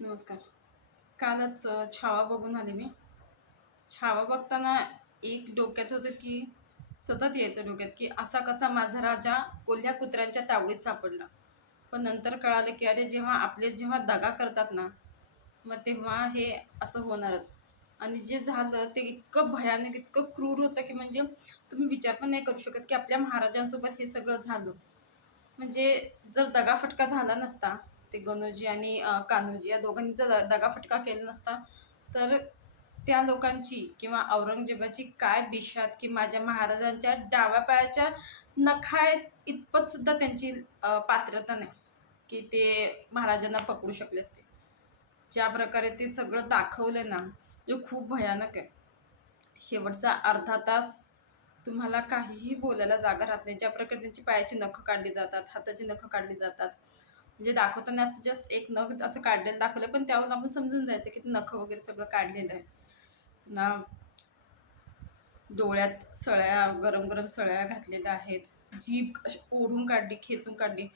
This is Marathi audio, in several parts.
नमस्कार. कालच छावा बघून आले मी. छावा बघताना एक डोक्यात होतं की सतत यायचं डोक्यात की असा कसा माझा राजा कोल्ह्या कुत्र्यांच्या तावडीत सापडला. पण नंतर कळालं की अरे जेव्हा आपले जेव्हा दगा करतात ना मग तेव्हा हे असं होणारच. आणि जे झालं ते इतकं भयानक इतकं क्रूर होतं की म्हणजे तुम्ही विचार पण नाही करू शकत की आपल्या महाराजांसोबत हे सगळं झालं. म्हणजे जर दगाफटका झाला नसता ते गणोजी आणि कान्होजी या दोघांनी जर द- दगाफटका केला नसता. तर त्या लोकांची किंवा औरंगजेबाची काय बिशात की माझ्या महाराजांच्या डाव्या पायाच्या नखाय इतपत सुद्धा त्यांची पात्रता नाही की ते महाराजांना पकडू शकले असते. ज्या प्रकारे ते सगळं दाखवलं ना ते खूप भयानक आहे. शेवटचा अर्धा तास तुम्हाला काहीही बोलायला जागा राहत नाही. ज्या प्रकारे त्यांची पायाची नखं काढली जातात हाताची नखं काढली जातात म्हणजे दाखवताना असं जस्ट एक नख असं काढलेलं दाखवलं पण त्यावरून आपण समजून जायचं की नख वगैरे सगळं काढलेलं आहे. ना डोळ्यात सळ्या गरम गरम सळ्या घातलेल्या आहेत. जीभ अशी ओढून काढली खेचून काढली.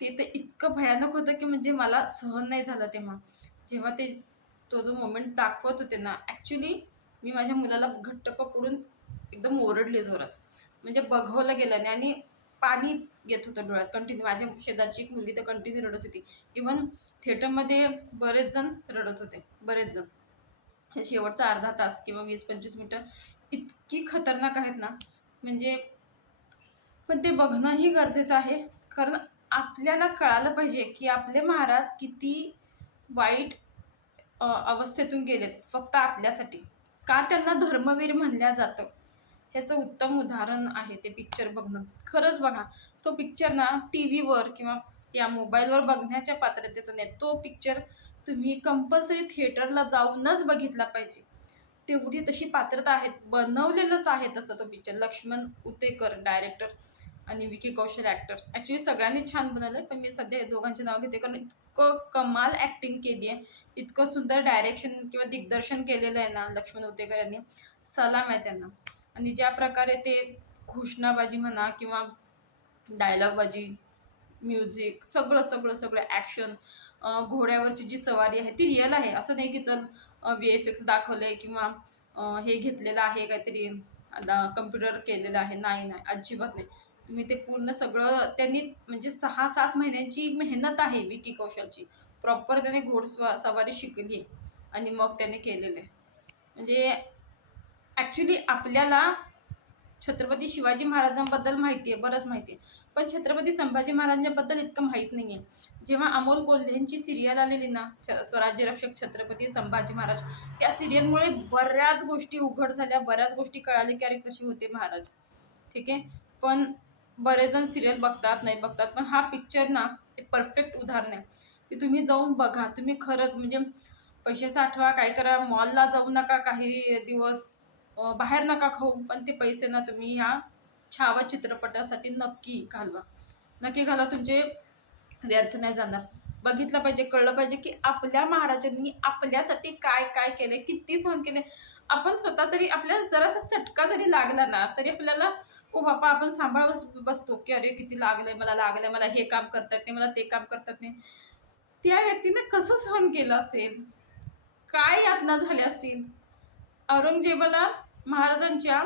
ते तर इतकं भयानक होतं की म्हणजे मला सहन नाही झालं तेव्हा. जेव्हा ते तो जो मोमेंट दाखवत होते ना ॲक्च्युली मी माझ्या मुलाला घट्ट पकडून एकदम ओरडले जोरात. म्हणजे बघवलं गेलं नाही आणि पाणी येत होतं डोळ्यात. कंटिन्यू माझ्या शेजारची एक मुलगी तर कंटिन्यू रडत होती. इवन थिएटरमध्ये बरेच जण रडत होते. बरेच जण. शेवटचा अर्धा तास किंवा वीस पंचवीस मिनटं इतकी खतरनाक आहेत ना. म्हणजे पण ते बघणंही गरजेचं आहे. कारण आपल्याला कळालं पाहिजे की आपले महाराज किती वाईट अवस्थेतून गेलेत. फक्त आपल्यासाठी. का त्यांना धर्मवीर म्हणल्या जातं? ह्याचं उत्तम उदाहरण आहे ते पिक्चर बघणं. खरंच बघा तो पिक्चर ना टी व्हीवर किंवा या मोबाईलवर बघण्याच्या पात्रतेचा नाही. तो पिक्चर तुम्ही कंपल्सरी थिएटरला जाऊनच बघितला पाहिजे. तेवढी तशी पात्रता आहेत बनवलेलंच आहे तसं तो पिक्चर लक्ष्मण उतेकर डायरेक्टर आणि विकी कौशल ॲक्टर ॲक्च्युली सगळ्यांनी छान बनवलं आहे पण मी सध्या हे दोघांचे नाव घेते कारण इतकं कमाल ॲक्टिंग केली आहे. इतकं सुंदर डायरेक्शन किंवा दिग्दर्शन केलेलं आहे ना लक्ष्मण उतेकर यांनी. सलाम आहे त्यांना. आणि ज्या प्रकारे ते घोषणाबाजी म्हणा किंवा डायलॉगबाजी म्युझिक सगळं सगळं सगळं ॲक्शन घोड्यावरची जी सवारी आहे ती रिअल आहे. असं नाही की चल व्ही एफ एक्स दाखवलं आहे किंवा हे घेतलेलं आहे काहीतरी आता कम्प्युटर केलेलं आहे. नाही नाही अजिबात नाही. तुम्ही ते पूर्ण सगळं त्यांनी म्हणजे सहा सात महिन्यांची मेहनत आहे विकी कौशलची. प्रॉपर त्याने घोडस्वा सवारी शिकली आहे आणि मग त्याने केलेलं आहे. म्हणजे ॲक्च्युली आपल्याला छत्रपती शिवाजी महाराजांबद्दल माहिती आहे बरंच माहिती आहे. पण छत्रपती संभाजी महाराजांबद्दल इतकं माहीत नाही आहे जेव्हा अमोल कोल्हेंची सिरियल आलेली ना छ स्वराज्य रक्षक छत्रपती संभाजी महाराज त्या सिरियलमुळे बऱ्याच गोष्टी उघड झाल्या बऱ्याच गोष्टी कळाल्या की अरे कशी होते महाराज. ठीक आहे? पण बरेच जण सिरियल बघतात नाही बघतात पण हा पिक्चर ना हे परफेक्ट उदाहरण आहे. की तुम्ही जाऊन बघा तुम्ही खरंच म्हणजे पैसे साठवा काय करा मॉलला जाऊ नका काही दिवस. बाहेर नका खाऊ पण ते पैसे ना तुम्ही ह्या छावा चित्रपटासाठी नक्की घालवा. नक्की घालवा तुमचे व्यर्थ नाही जाणार. बघितलं पाहिजे कळलं पाहिजे की आपल्या महाराजांनी आपल्यासाठी काय काय केले किती सहन केले आपण स्वतः तरी आपल्याला जरासा चटका जरी लागला ना तरी आपल्याला ओ बापा आपण सांभाळ बस बसतो की अरे किती लागलंय मला लागलंय मला हे काम करतात नाही मला ते काम करतात नाही त्या व्यक्तीनं कसं सहन केलं असेल? काय यातना झाल्या असतील? औरंगजेबाला महाराजांच्या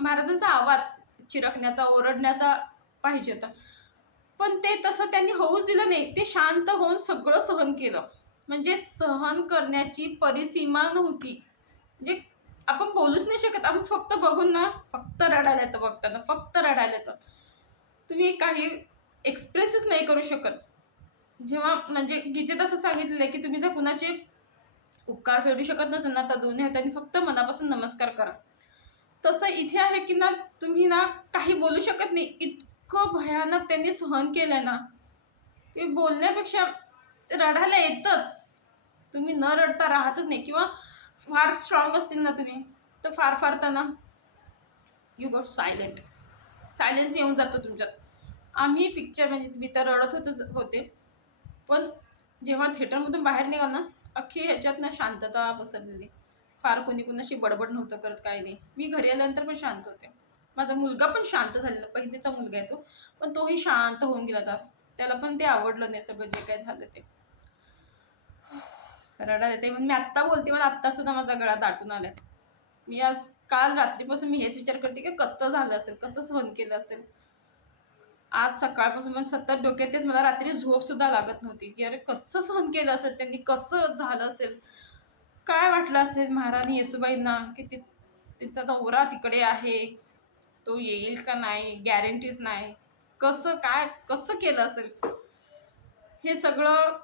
महाराजांचा आवाज चिरकण्याचा ओरडण्याचा पाहिजे होता. पण ते तसं त्यांनी होऊच दिलं नाही. ते शांत होऊन सगळं सहन केलं. म्हणजे सहन करण्याची परिसीमा नव्हती. म्हणजे आपण बोलूच नाही शकत. आपण फक्त बघून ना फक्त रडायला येतं बघताना फक्त रडायला येतं. तुम्ही काही एक्सप्रेसच नाही करू शकत. जेव्हा म्हणजे गीतेत असं सांगितलेलं आहे की तुम्ही जर कुणाचे उपकार फेडू शकत नसेल ना तर दोन्ही हातांनी फक्त मनापासून नमस्कार करा. तसं इथे आहे की ना तुम्ही ना काही बोलू शकत नाही. इतकं भयानक त्यांनी सहन केलं ना. ते बोलण्यापेक्षा रडायला येतच. तुम्ही न रडता राहतच नाही किंवा फार स्ट्रॉंग असतील ना तुम्ही तर फार फार त्यांना यू गॉट सायलेंट सायलेन्स येऊन जातो तुमच्यात. आम्ही पिक्चर म्हणजे मी तर रडत होतो होते. पण जेव्हा थिएटरमधून बाहेर निघाल ना अख्खी ह्याच्यात ना शांतता पसरलेली फार कोणी कुणाशी बडबड नव्हतं करत काही नाही. मी घरी आल्यानंतर पण शांत होते. माझा मुलगा पण शांत झालेला पहिलीचा मुलगा आहे तो. पण तोही शांत होऊन गेला होता. त्याला पण ते आवडलं नाही सगळं जे काय झालं ते. रडायला येते. म्हणून मी आत्ता बोलते मला आत्ता सुद्धा माझा गळा दाटून आलाय. मी आज काल रात्रीपासून मी हेच विचार करते की कसं झालं असेल कसं सहन केलं असेल? आज सकाळपासून पण सतत डोक्यात तेच मला रात्री झोप सुद्धा लागत नव्हती की अरे कसं सहन केलं असेल त्यांनी कसं झालं असेल? काय वाटलं असेल महाराणी येसुबाईंना की ती तिचा नवरा तिकडे आहे? तो येईल का नाही? गॅरंटीज नाही. कसं काय कसं केलं असेल? हे सगळं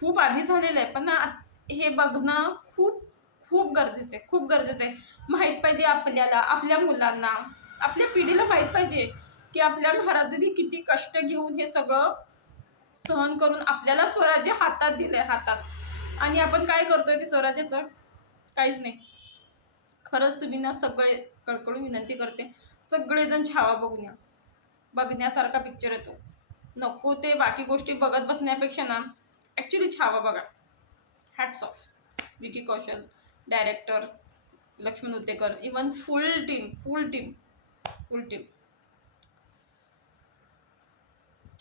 खूप आधी झालेलं आहे. पण आ- हे बघणं खूप खूप गरजेचं आहे. खूप गरजेचं आहे. माहीत पाहिजे आपल्याला आपल्या मुलांना. आपल्या पिढीला माहीत पाहिजे. की आपल्या महाराजांनी किती कष्ट घेऊन हे सगळं सहन करून आपल्याला स्वराज्य हातात दिलंय हातात. आणि आपण काय करतोय ते स्वराज्याचं? काहीच नाही. खरंच तुम्ही ना सगळे कळकळून विनंती करते सगळेजण छावा बघून या. बघण्यासारखा पिक्चर येतो. नको ते बाकी गोष्टी बघत बसण्यापेक्षा ना ॲक्च्युली छावा बघा. Hats off Vicky Kaushal director Laxman Utekar even full team full team full team